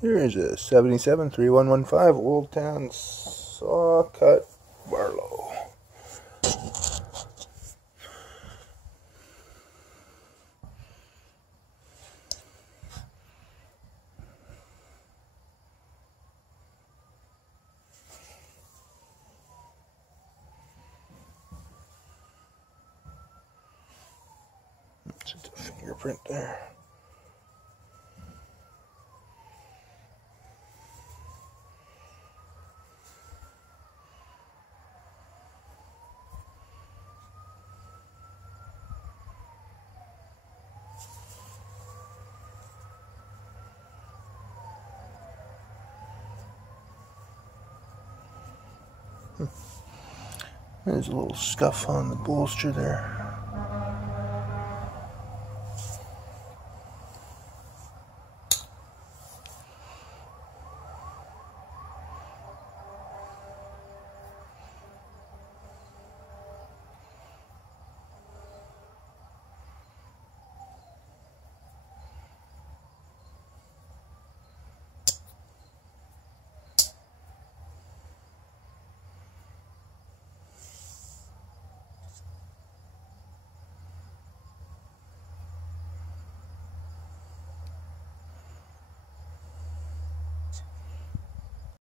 Here is a 77 3115 Old Town Saw Cut Barlow. It's a fingerprint there. There's a little scuff on the bolster there.